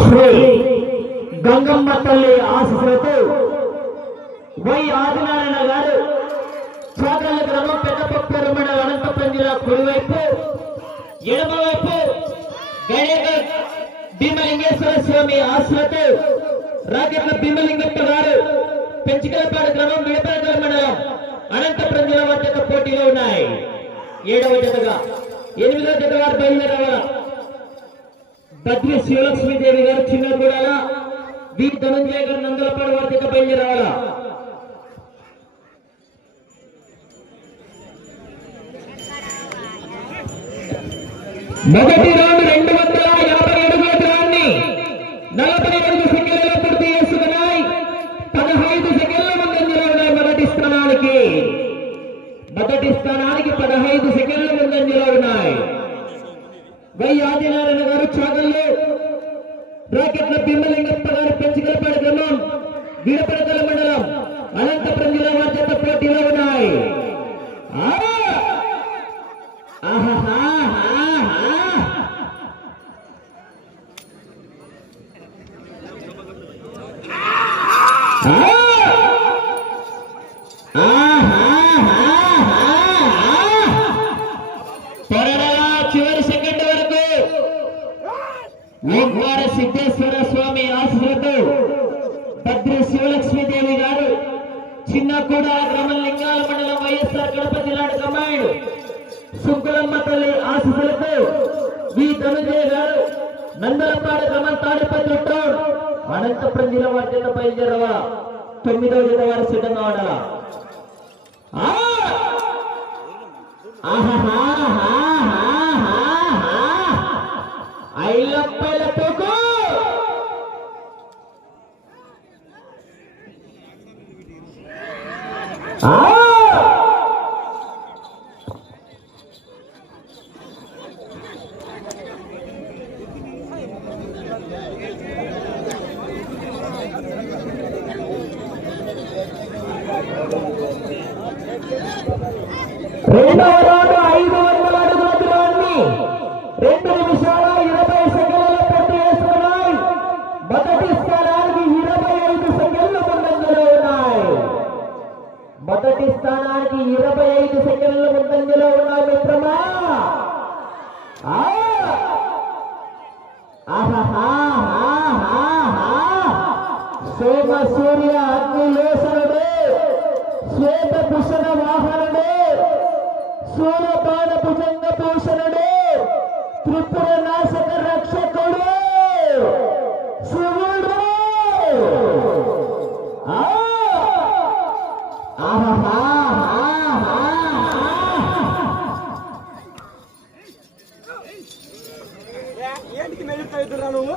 శ్రీ గంగమ్మ తల్లి ఆశీస్సులతో వై ఆదినారాయణ గారు చాకళ్ళ గ్రామం పెద్దపప్పూరు మండలం అనంతపురం జిల్లా కుడివైపు ఎడమవైపు గణేక భీమలింగేశ్వర స్వామి ఆశలతో రాజన్న భీమలింగప్ప గారు పెంచికలపాడు గ్రామం విడపనగర్ మండలం అనంతపురం జిల్లా వారి పోటీలో ఉన్నాయి. ఏడవ జతగా ఎనిమిదో జత వారు బయలుదేరవాల? బద్రి శివలక్ష్మీదేవి గారు చిన్న కూడా వి ధనంజయ గారు నందలపాడు వారి జత బయలుదేరవాల? మొదటి రౌండ్ రెండు వందల యాభై అడుగుల దూరాన్ని నలభై ఐదు సెకండ్లలో మొదటి స్థానానికి పదహైదు సెకండ్ల ముందంజలో ఉన్నాయి. వై ఆదినారాయణ గారు చాగల్లో. రాకెట్ల భీమలింగప్ప గారు పెంచుకలపాడు గ్రామం వీరపడకల మండలం అనంతపురం జిల్లా మధ్యత పోటీలో ఉన్నాయి. ఆ! hả? Hả? మొదటి స్థానానికి ఇరవై ఐదు సెకండ్లు ముందంజలో ఉన్నాయి మిత్రమా. ఆ! సోమ సూర్య అగ్నిలోసనుడు శ్వేత భూషణ వాహనుడు. సూర్యపాన భుజంగ భూషణుడు. త్రిపుర నాశక రక్షక ఏంటికి ఎదురా నువ్వు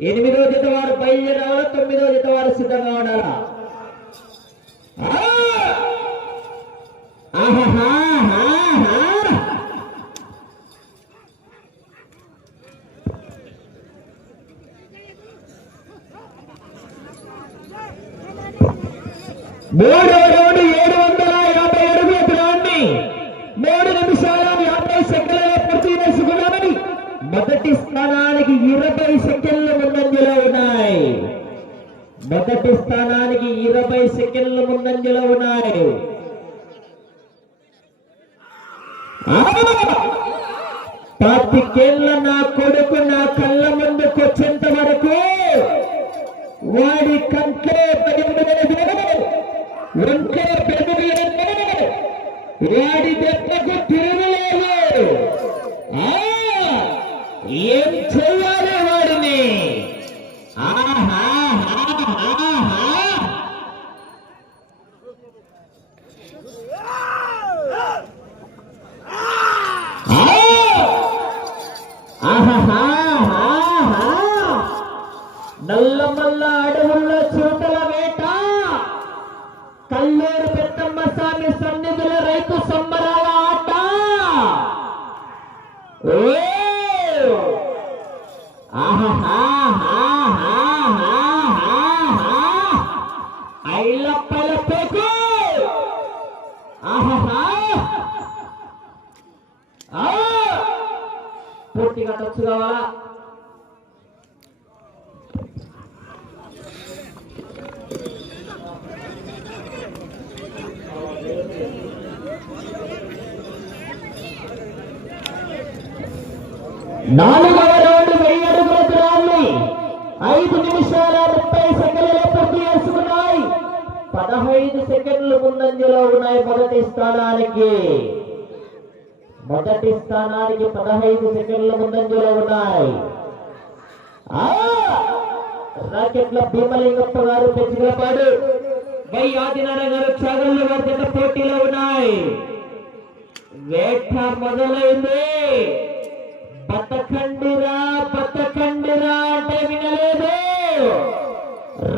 ఎనిమిదో జత వారు బయలుదేరాలా తొమ్మిదో జత వారు సిద్ధంగా ఉండాలా? ఆహా మూడో రౌండ్ ఏడు వందల యాభై అడుగుల దూరాన్ని మూడు నిమిషాల యాభై సెకండ్ల పూర్తి చేసుకున్నామని మొదటి స్థానానికి ఇరవై సెకండ్ల ముందంజలో ఉన్నాయి మొదటి స్థానానికి ఇరవై సెకండ్ల ముందంజలో ఉన్నాయి ఆ! పాతికేళ్ళ నా కొడుకు నా కళ్ళ ముందుకొచ్చేంత వరకు వాడి కళ్ళ उनके बदले में रानी देवता को फिर నాలుగవ రౌండ్ వెయ్యి అడుగుల దూరాన్ని ఐదు నిమిషాల ముప్పై సెకండ్లలో పూర్తి చేసుకున్నాయి. పదహైదు సెకండ్లు ముందంజలో ఉన్నాయి మొదటి స్థానానికి. మొదటి స్థానానికి పదహైదు సెకండ్ల ముందంజలో ఉన్నాయి. రాకెట్ల భీమలింగప్ప గారు పెంచిలపాడు వై ఆదినారాయణ గారు చాగళ్ళు గారి జత పోటీలో ఉన్నాయి. వేట మొదలైంది. బతకండిరా బతకండిరా అంటే వినలేదు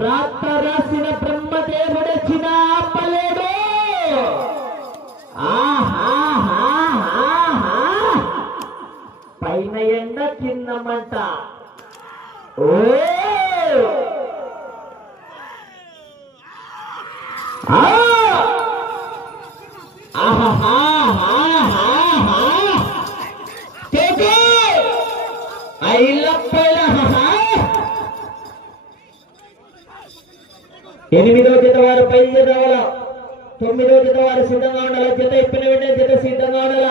రాత్ర రాసిన బ్రహ్మదేవుడొచ్చిన ఆపలేడు. పైన ఎండ కింద ఓ ఎనిమిదో జత వారు బయలుదేరి రావాల తొమ్మిదో జత వారు సిద్ధంగా ఉండాల జత ఇప్పిన వెంటనే జత సిద్ధంగా ఉండాల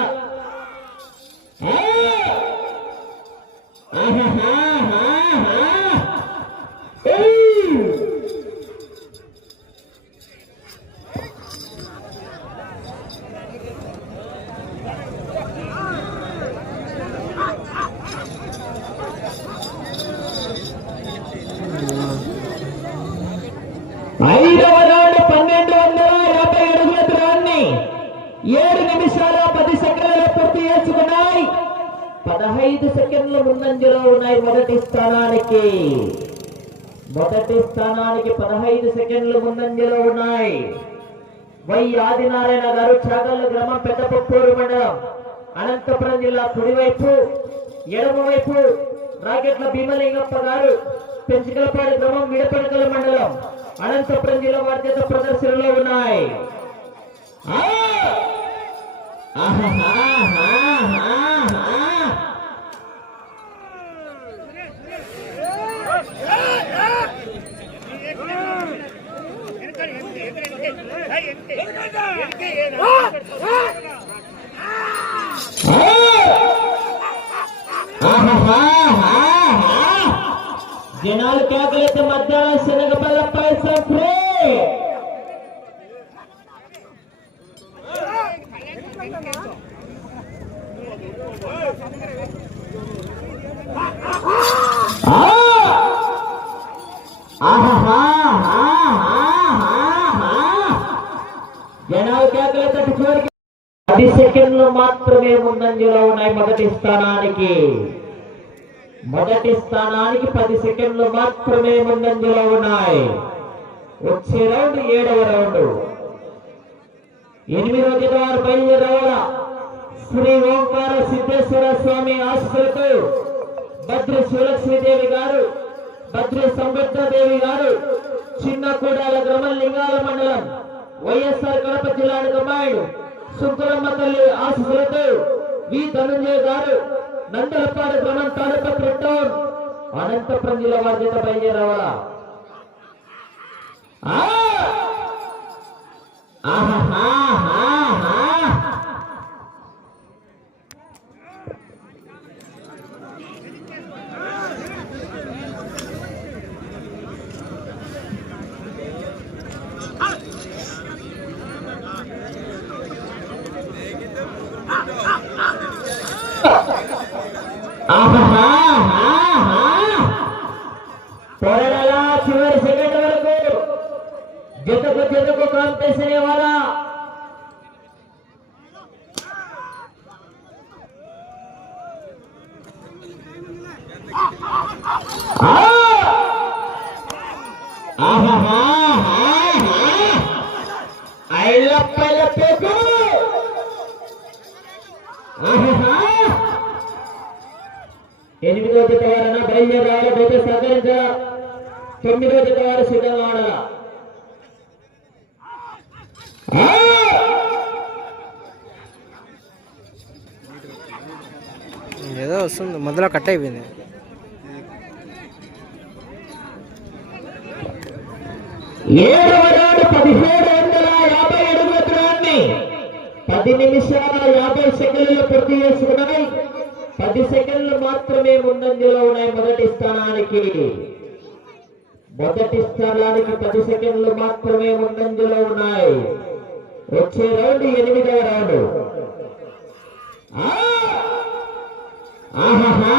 ఆహా ఆహాహాహాహా. ఏయ్! ఐదవ రౌండ్ పన్నెండు వందల యాభై అడుగుల దూరాన్ని ఏడు నిమిషాల పది సెకండ్లలో పూర్తి చేసుకున్నాయి ఐదు సెకండ్ల ముందంజలో ఉన్నాయి మొదటి స్థానానికి. మొదటి స్థానానికి పదహైదు సెకండ్లు ముందంజలో ఉన్నాయి. వై ఆదినారాయణ గారు చాగల్లు గ్రామం పెద్దపప్పూరు మండలం అనంతపురం జిల్లా కుడివైపు ఎడమవైపు రాకెట్ల భీమలింగప్ప గారు పెంచికలపాడు గ్రామం విడపడకల మండలం అనంతపురం జిల్లా వారి ప్రదర్శనలో ఉన్నాయి. ఆహా జనాలు కేకలైతే మధ్యాహ్నం శనగపల్ల పాయసం ఫ్రీ సెకండ్లు మాత్రమే ముందంజలో ఉన్నాయి మొదటి స్థానానికి. మొదటి స్థానానికి పది సెకండ్లు మాత్రమే ముందంజలో ఉన్నాయి. వచ్చే రౌండ్ ఏడవ రౌండ్. ఎనిమిదవ జత వారు శ్రీ ఓంకార సిద్ధేశ్వర స్వామి ఆశీస్సులతో భద్రి సులక్ష్మీదేవి గారు భద్రి సంబద్ధదేవి గారు చిన్న కూడాల గ్రామం లింగాల మండలం వైఎస్ఆర్ కడప జిల్లాకు అమ్మాయిడు శుక్రమ్మ తల్లి ఆశీస్సులతో వి. ధనంజయ గారు నందలపాడు గ్రామం తాలూకా టౌన్ అనంతపురం జిల్లా వారి చేత బయలుదేరవాలా ఆహా ఆహాహాహాహా. ఆహాహాహాహా. పోరాడాలా చివరి సెకండ్ వరకు జతకు జతకు కాంపిటీషన్ ఇవ్వాలా ఆ! ఆహాహాహాహా. ఐలప్పల పేకు ఆహాహా. ఎనిమిదో జత వారన దయచేసి సహకరించాల తొమ్మిదో జత వారు సిద్ధంగా ఆడాల! ఏదో వస్తుంది మధ్యలో కట్ అయిపోయింది ఏడవ నాడు పదిహేడు వందల యాభై పది నిమిషాల యాభై సెకండ్లు పూర్తి చేసుకున్నాయి. పది సెకండ్లు మాత్రమే ముందంజలో ఉన్నాయి మొదటి స్థానానికి. మొదటి స్థానానికి పది సెకండ్లు మాత్రమే ముందంజలో ఉన్నాయి. వచ్చే రౌండ్ ఎనిమిదవ రౌండ్. ఆహా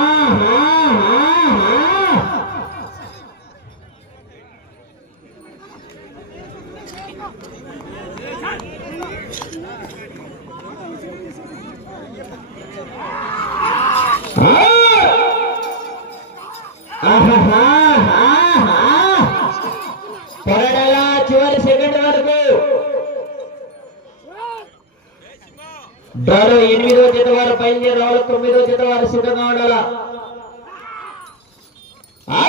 ఆహాహాహాహాహా! పొరడల చివరి సెకండ్ వరకు డ్రాలో ఎనిమిదో జత వారు బయలుదేరి రావాలి తొమ్మిదో జత వారు సిద్ధంగా ఉండాల ఆ!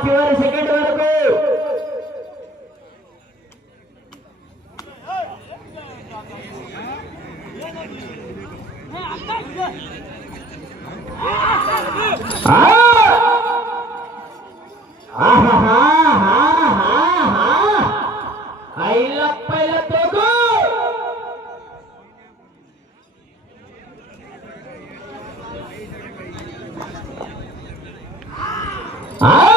చివరి సెకండ్ వరకు. ఆహా. ఆ!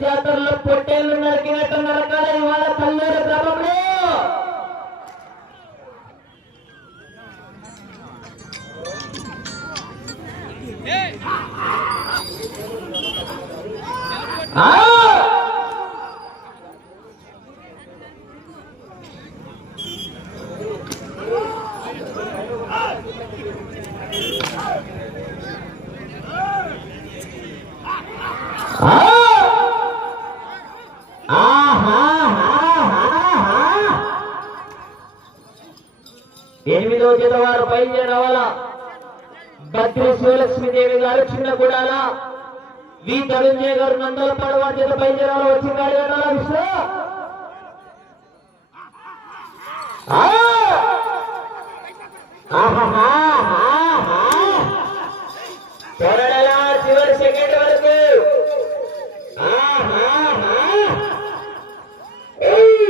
జాతరలో పొట్టేళ్ళు నరికినట్టు నరకాలి ఇవాళ కల్లూరు గ్రామంలో! ఆ! ఆహాహాహాహా! ఎనిమిదో జత వారు బయలుదేరవాల భద్రి శివలక్ష్మీదేవి గారు చిన్న గుడాల. వి ధనుంజయ గారు నందల వారి చేత బయలుదేరాలి వచ్చి గాడి కట్టాల విశ్వ ఆ! ఆహాహాహాహా! పొరడలా చివరి సెకండ్ వరకు ఆహాహా! ఏయ్!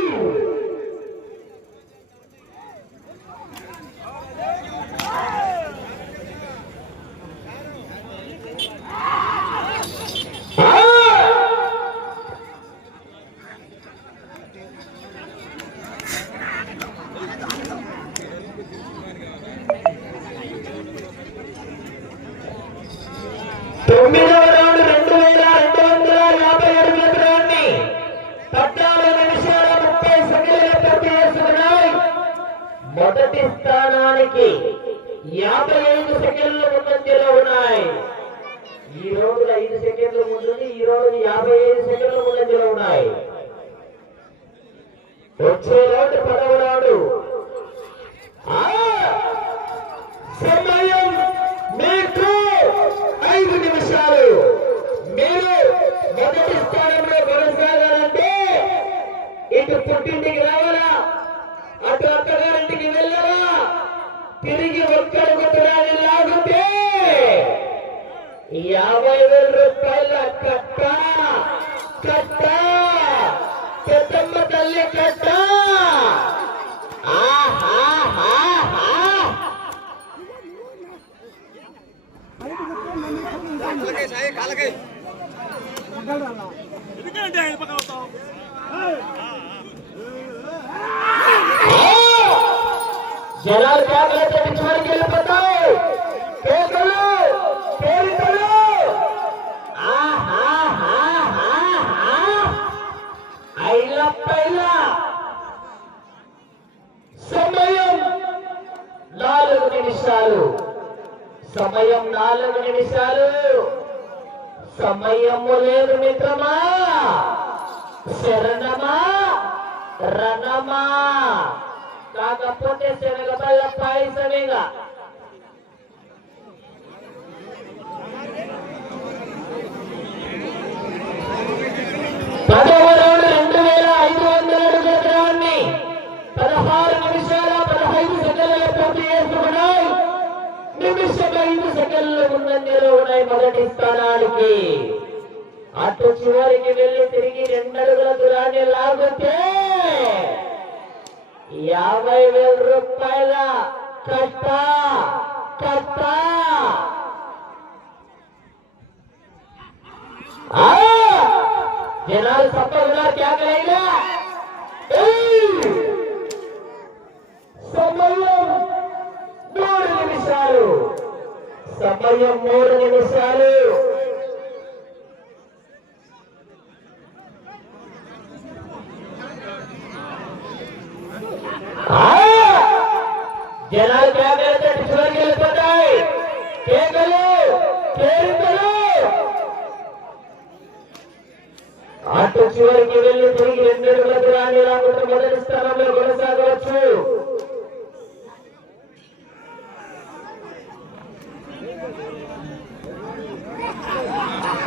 తొమ్మిదవ రౌండ్ రెండు వేల రెండు వందల యాభై అడుగుల దూరాన్ని పద్నాలుగు నిమిషాల ముప్పై సెకండ్లు పూర్తి చేసుకున్నాయి మొదటి స్థానానికి యాభై ఐదు సెకండ్లు ముందంజలో ఉన్నాయి ఈ రోజు ఐదు సెకండ్లు ముందుంది ఈ రోజు యాభై ఐదు సెకండ్లు ముందంజలో ఉన్నాయి వచ్చే రౌండ్ పదవ రౌండ్ ఆ! సమయం మీకు ఐదు నిమిషాలు మీరు మొదటి స్థానంలో కొనసాగాలంటే ఇటు పుట్టింటికి రావాలా? అటు అత్తగారింటికి వెళ్ళాలా? తిరిగి ఒక్కడుగు తురాన్ని లాగితే యాభై వేల రూపాయల కట్ట కట్ట జనాలు కేకలతో అటు చివరికి వెళ్ళి తిరిగి రెండు దూరాన్ని లాగుతే యాభై వేల రూపాయల కష్ట కష్ట. జనాలు సప్పగా కేకలైనా సమయం మూడు నిమిషాలు. సమయం మూడు నిమిషాలు ఆ! జనాలు కేకలతో చివరికి వెళ్ళిపోతాయి కేకలు కేకలు అటు చివరికి వెళ్ళి తిరిగి రెండు అడుగుల దూరాన్ని రాకుండా మొదటి స్థానంలో కొనసాగవచ్చు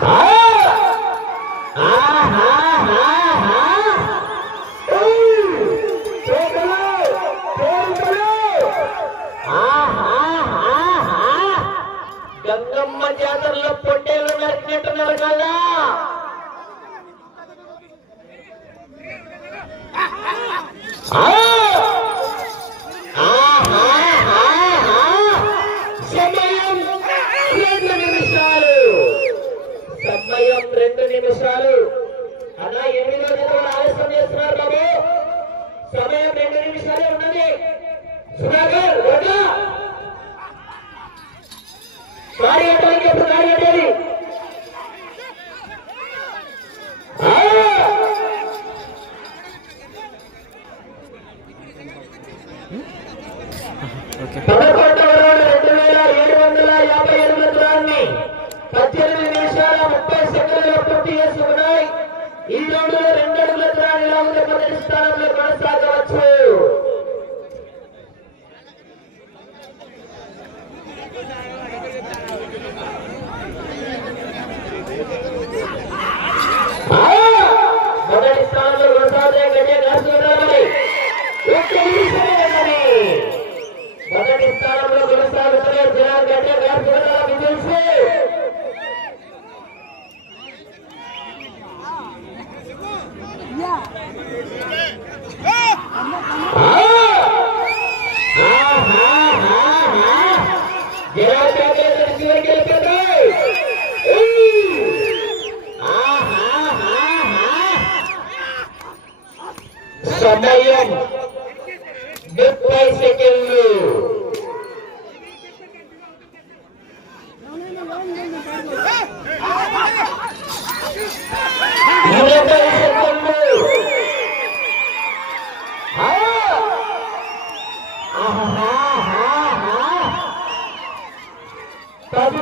ఆ! ఆహాహాహా! ఉయ్! కేకలు! కేకలు! ఆహాహాహా! గంగమ్మ జాతరలో పొట్టేలు నరికినట్టున్నారు కదా. సమయం రెండు నిమిషాలు. సమయం రెండు నిమిషాలు. అలా ఎనిమిదో ఆలస్యం చేస్తున్నారు బాబు. సమయం సుధాకర్ వడ్లా గాడి అడ్డానికి ఎప్పుడు గాడి అడ్డేది ఆ! రెండు వేల ఏడు వందల యాభై ఎనిమిది దూరాన్ని పద్దెనిమిది నిమిషాల ముప్పై సెకండ్లలో పూర్తి చేసుకున్నాయి ఈ రెండు అడుగుల దూరాన్ని మొదటి స్థానంలో కొనసాగవచ్చు ఆ! మొదటి స్థానంలో కొనసాగే గజ కాసుకున్నారు ఒక్క నిమిషమే ఉన్నది. మొదటి స్థానంలో కొనసాగుతున్న జనాల్ గడ్డ గార్పుగడాల విజయ్ జనాల్ గడ్డ చివరికి వెళ్ళిపోతాయి సమయం ముప్పై సెకండ్లు ఇరవై సెకండ్లు ఆ! ఆహాహాహా! పది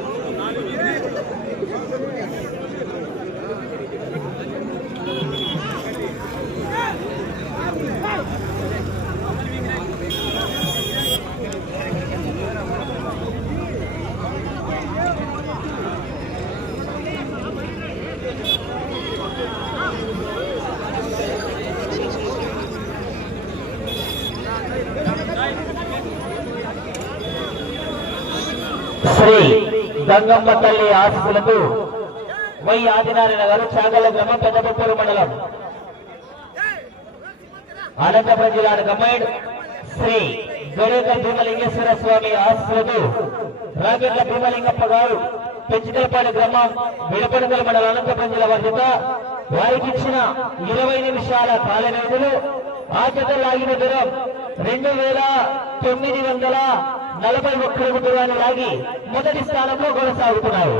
శ్రీ గంగమ్మ తల్లి ఆశీస్సులకు వై ఆదినారాయణ గారు చాగల గ్రామం పెద్దపప్పూరు మండలం. అనంతపురం జిల్లా కమాండ్ శ్రీ గణేక భీమలింగేశ్వర స్వామి ఆశీస్సులతో రాగెట్ల భీమలింగప్ప గారు పెంచికలపాడు గ్రామం విడపడుగల మండలం అనంతపురం జిల్లా వారి వారికి ఇచ్చిన ఇరవై నిమిషాల కాల వ్యవధిలో ఆ లాగిన దూరం రెండు వేల తొమ్మిది వందల నలభై ఒక్క దూరాన్ని లాగి మొదటి స్థానంలో కొనసాగుతున్నారు.